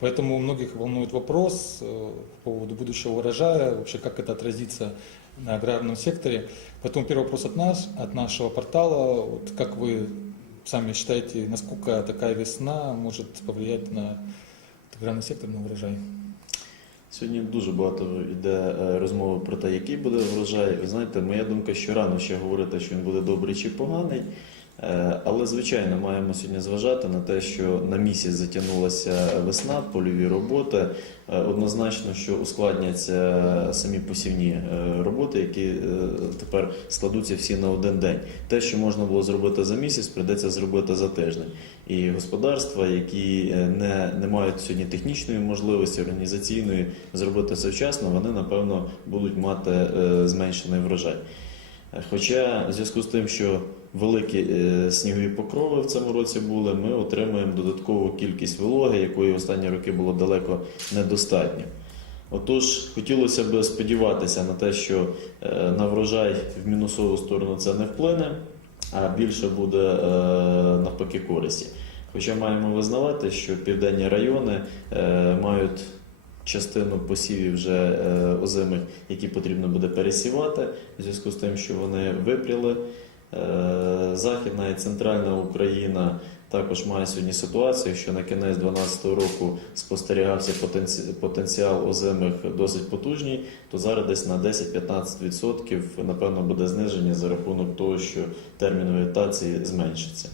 Поэтому многих волнует вопрос э, по поводу будущего урожая, вообще как это отразится на аграрном секторе. Поэтому первый вопрос от нас, от нашего портала. Вот как вы сами считаете, насколько такая весна может повлиять на аграрный сектор, на урожай? Сьогодні дуже багато йде е, розмови про те, який буде врожай. Ви знаєте, моя думка, що рано ще говорити, що він буде добрий чи поганий. Е, Але, звичайно, маємо сьогодні зважати на те, що на місяць затягнулася весна, польові роботи. Е, Однозначно, що ускладняться самі посівні е, роботи, які тепер складуться всі на один день. Те, що можна було зробити за місяць, прийдеться зробити за тиждень. І господарства, які не, не мають сьогодні технічної можливості, організаційної зробити це вчасно, вони напевно будуть мати зменшений врожай. Хоча в зв'язку з тим, що великі е, снігові покрови в цьому році були, ми отримуємо додаткову кількість вологи, якої останні роки було далеко недостатньо. Отож, хотілося б сподіватися на те, що е, на врожай в мінусову сторону це не вплине, а більше буде е, навпаки користі. Хоча маємо визнавати, що південні райони мають частину посівів вже е, озимих, які потрібно буде пересівати, в зв'язку з тим, що вони випряли. Е, Західна і центральна Україна також має сьогодні ситуацію, що на кінець 2012 року спостерігався потенці- потенціал озимих досить потужний, то зараз десь на 10-15% напевно буде зниження за рахунок того, що термін вегетації зменшиться.